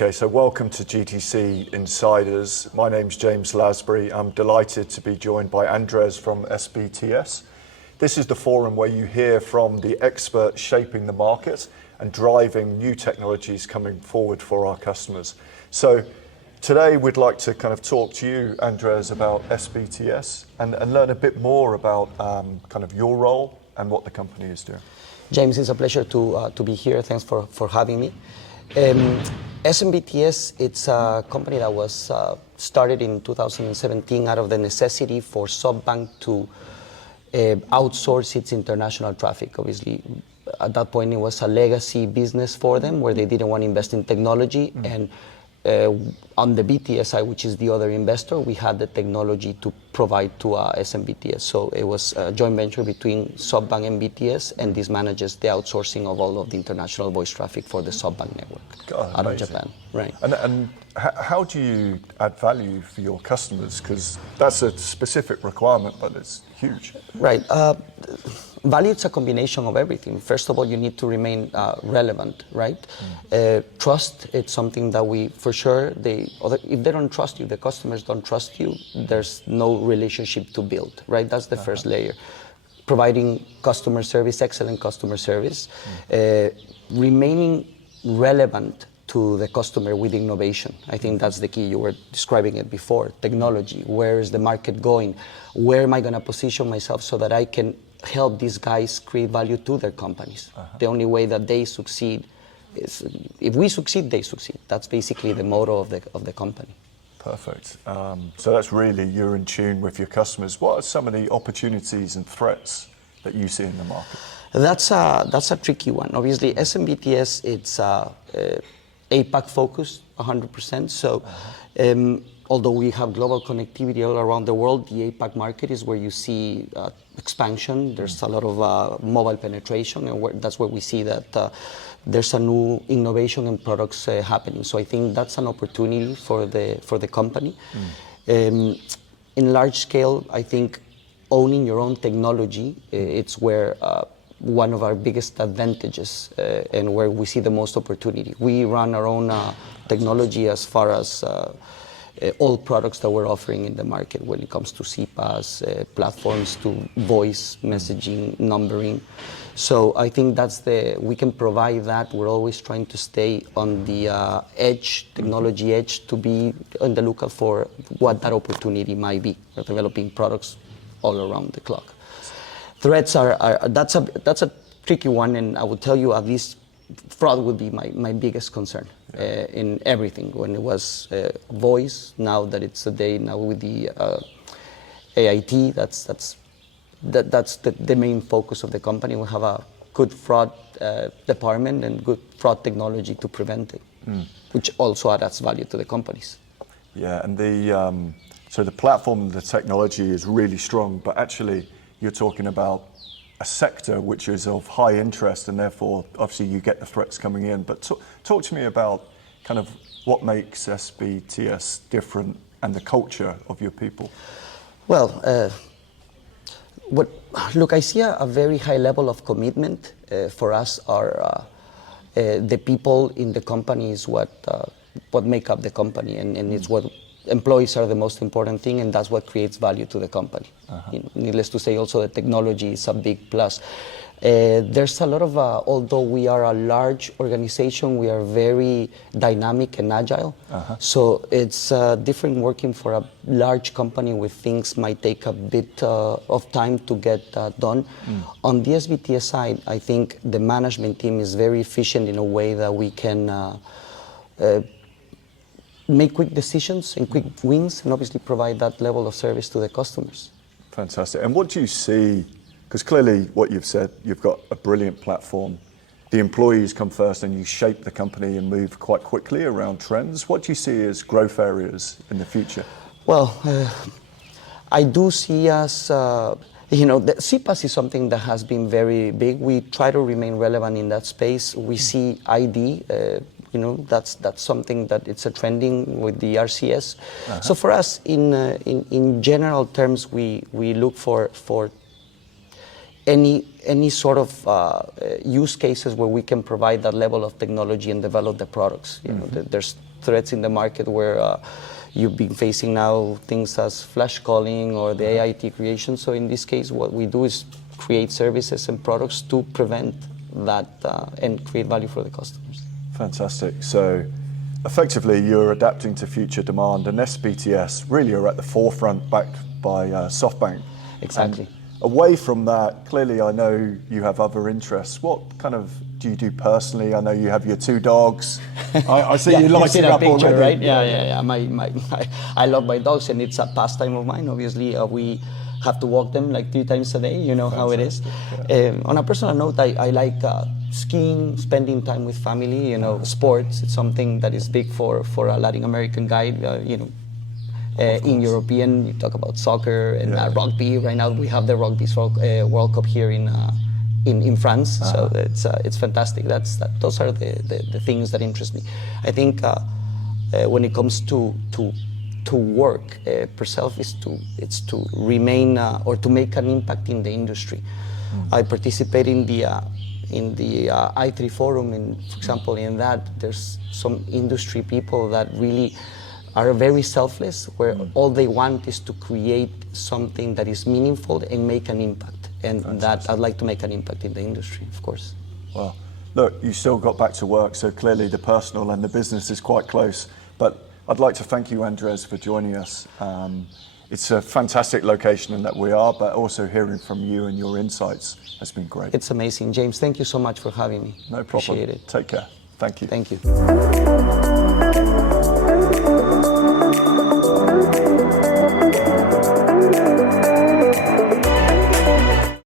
Okay, so welcome to GTC Insiders. My name's James Lasbury. I'm delighted to be joined by Andres from SBTS. This is the forum where you hear from the experts shaping the market and driving new technologies coming forward for our customers. So today we'd like to kind of talk to you, Andres, about SBTS and learn a bit more about kind of your role and what the company is doing. James, it's a pleasure to be here. Thanks for having me. SBTS, it's a company that was started in 2017 out of the necessity for SoftBank to outsource its international traffic. Obviously, at that point, it was a legacy business for them where they didn't want to invest in technology. And on the BTS side, which is the other investor, we had the technology to provide to SBTS. So it was a joint venture between SoftBank and BTS, and this manages the outsourcing of all of the international voice traffic for the SoftBank network out of Japan. Right. And how do you add value for your customers? Because that's a specific requirement, but it's huge. Right. Value is a combination of everything. First of all, you need to remain relevant, right? Trust, it's something that we, for sure, if they don't trust you, the customers don't trust you, there's no relationship to build, right? That's the first layer. Providing customer service, excellent customer service, remaining relevant to the customer with innovation. I think that's the key. You were describing it before. Technology, where is the market going? Where am I going to position myself so that I can help these guys create value to their companies? The only way that they succeed is, if we succeed, they succeed. That's basically the motto of the company. Perfect. So that's really, you're in tune with your customers. What are some of the opportunities and threats that you see in the market? That's a tricky one. Obviously, SBTS, it's APAC focused 100%. So although we have global connectivity all around the world, the APAC market is where you see expansion. There's a lot of mobile penetration, and that's where we see that there's a new innovation and products happening. So I think that's an opportunity for the company. In large scale, I think owning your own technology, it's where one of our biggest advantages and where we see the most opportunity. We run our own technology as far as all products that we're offering in the market when it comes to CPaaS, platforms to voice, messaging, numbering. So I think we can provide that. We're always trying to stay on the technology edge, to be on the lookout for what that opportunity might be. We're developing products all around the clock. Threats that's a tricky one, and I would tell you at least fraud would be my biggest concern in everything. When it was voice, now that it's a day now with the AIT, that's the main focus of the company. We have a good fraud department and good fraud technology to prevent it, which also adds value to the companies. Yeah, and so the platform, the technology is really strong, but actually you're talking about a sector which is of high interest, and therefore obviously you get the threats coming in. But talk to me about kind of what makes SBTS different and the culture of your people. Well, look, I see a very high level of commitment. For us, the people in the company is what make up the company, and it's what employees are the most important thing, and that's what creates value to the company. Needless to say, also the technology is a big plus. There's a lot of, although we are a large organization, we are very dynamic and agile. So it's different working for a large company where things might take a bit of time to get done. On the SBTS side, I think the management team is very efficient in a way that we can make quick decisions and quick wins, and obviously provide that level of service to the customers. Fantastic. And what do you see? Because clearly what you've said, you've got a brilliant platform. The employees come first and you shape the company and move quite quickly around trends. What do you see as growth areas in the future? Well, I do see us, the CPaaS is something that has been very big. We try to remain relevant in that space. We see ID, that's something that it's a trending with the RCS. So for us, in general terms, we look for any sort of use cases where we can provide that level of technology and develop the products. There's threats in the market where you've been facing now things as flash calling or the AIT creation. So in this case, what we do is create services and products to prevent that and create value for the customers. Fantastic. So effectively, you're adapting to future demand, and SBTS really are at the forefront, backed by SoftBank. Exactly. And away from that, clearly I know you have other interests. What kind of do you do personally? I know you have your 2 dogs. I see you lighting up picture, already. right? Yeah. I love my dogs, and it's a pastime of mine. Obviously, we have to walk them like 3 times a day. You know how it is. Yeah. On a personal note, I like skiing, spending time with family. You know, sports. It's something that is big for a Latin American guy. In European, you talk about soccer and rugby. Right now, we have the Rugby World Cup here in France, so it's fantastic. Those are the things that interest me. I think when it comes to work per self, it's to remain or to make an impact in the industry. I participate in the I3 forum, and for example, in that there's some industry people that really are very selfless, where all they want is to create something that is meaningful and make an impact. And that I'd like to make an impact in the industry, of course. Well, look, you still got back to work, so clearly the personal and the business is quite close. But I'd like to thank you, Andres, for joining us. It's a fantastic location in that we are, but also hearing from you and your insights has been great. It's amazing. James, thank you so much for having me. No problem. Appreciate it. Take care. Thank you. Thank you.